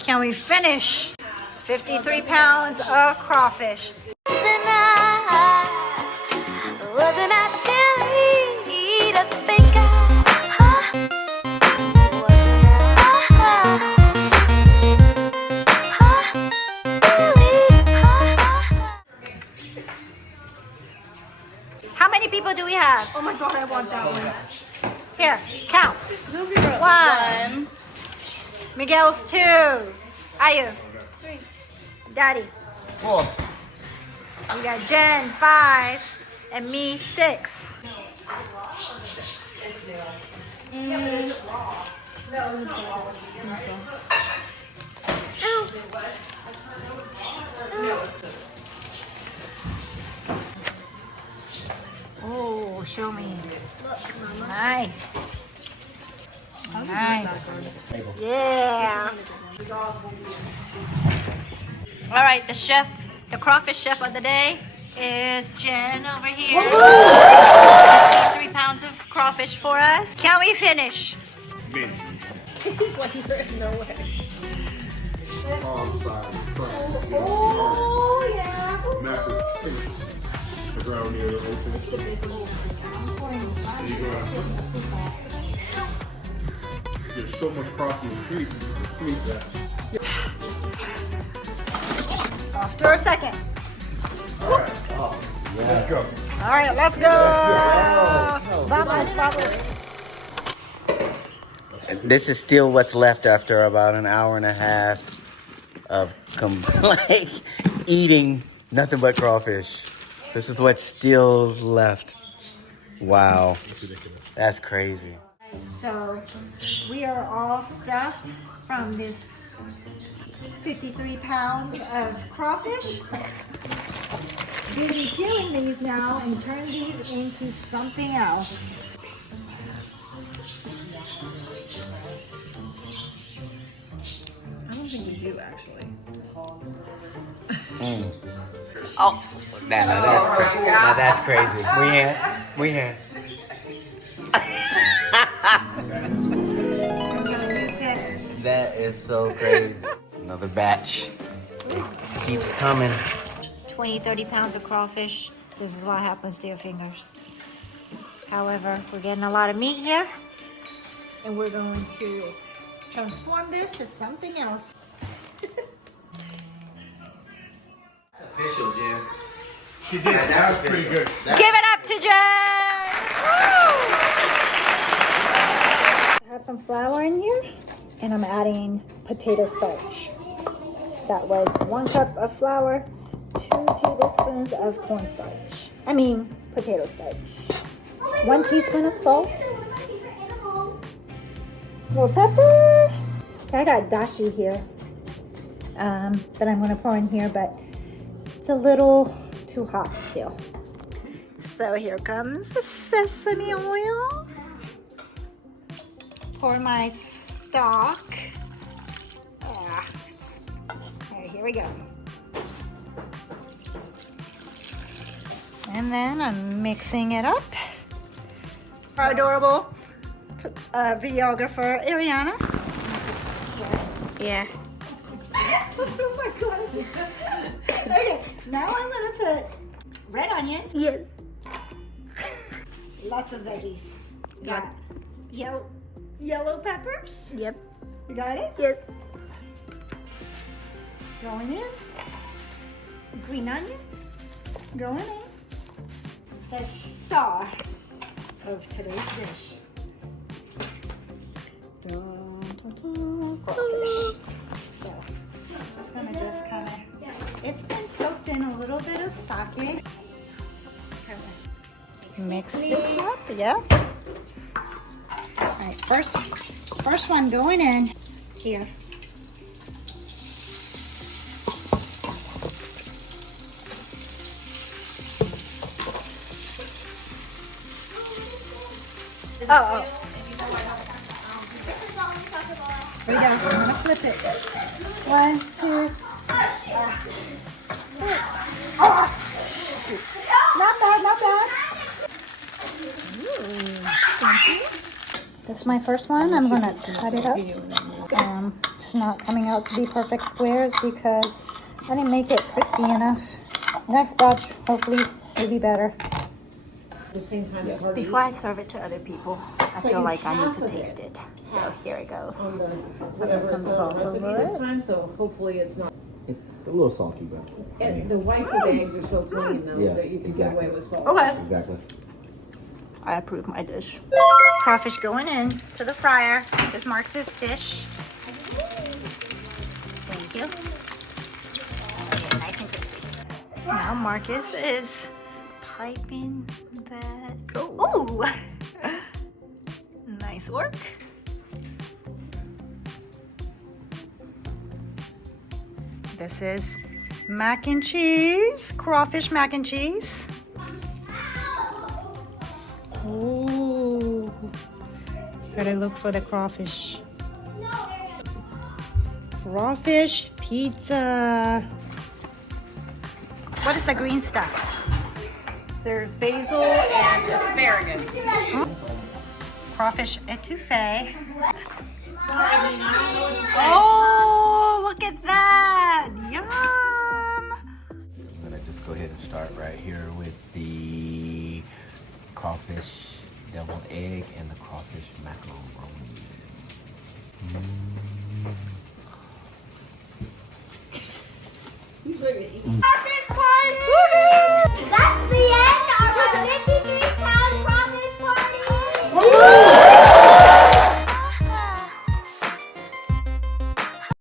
Can we finish? It's 53 pounds of crawfish. Wasn't I silly to think How many people do we have? Oh my god, I want that one. Here, count. One. Miguel's 2. Ayu. 3. Daddy. 4. We got Jen 5 and me 6. Oh, show me. Nice. Nice. Yeah. All right, the chef, the crawfish chef of the day is Jen over here. 3 pounds of crawfish for us. Can we finish? Mina. He's like, there's no way. Oh, yeah. Massive fish. The ground near the ocean. There's so much crawfish in the street that. After a second. Alright. Let's go. All right, let's go. Vamos, vamos. This is still what's left after about an hour and a half of like eating nothing but crawfish. This is what's still left. Wow, that's crazy. So we are all stuffed from this 53 pounds of crawfish. Busy peeling these now and turn these into something else. I don't think we do actually. Oh, that's crazy. Now that's crazy. We had. That is so crazy. Another batch. It keeps coming. 20-30 pounds of crawfish. This is what happens to your fingers. However, we're getting a lot of meat here, and we're going to transform this to something else. Official, Jim. She did. That was pretty good. Give it up to Jen! Woo! I have some flour in here, and I'm adding potato starch. That was 1 cup of flour, 2 tablespoons of cornstarch. I mean, potato starch. 1 teaspoon of salt. More pepper. So I got dashi here that I'm going to pour in here, but it's a little too hot still. So here comes the sesame oil. Pour my stock. Ah. All right, here we go. And then I'm mixing it up. Our adorable videographer, Ariana. Yeah. Oh my god. Okay, now I'm gonna put red onions. Yes. Lots of veggies. Got yellow peppers. Yep. You got it? Yes. Going in. Green onions. Going in. The star of today's dish. Dun, dun, dun, crawfish. So, I'm just gonna kind of, it's been soaked in a little bit of sake. Mix this up, yeah. All right, first one going in here. Oh. Here we go. I'm gonna flip it. 1, 2. Oh. Not bad, not bad. Ooh, thank you. This is my first one. I'm gonna cut it up. it's not coming out to be perfect squares because I didn't make it crispy enough. Next batch, hopefully, will be better. Before I serve it to other people, I feel like I need to taste it. So here it goes. Put some salt over it. So hopefully it's not. It's a little salty, but The whites of the eggs are so clean though Yeah, that you can exactly. get away with salt. Okay. exactly. I approve my dish. Crawfish going in to the fryer. This is Marx's dish. Thank you. Oh, yeah, nice and crispy. Now Marcus is piping that. Oh, nice work. This is mac and cheese, crawfish mac and cheese. Ooh, gotta look for the crawfish. Crawfish pizza. What is the green stuff? There's basil and asparagus. Crawfish etouffee. Oh, look at that! Yum! I'm gonna just go ahead and start right here with the crawfish deviled egg and the crawfish macaroni. He's ready to eat. Crawfish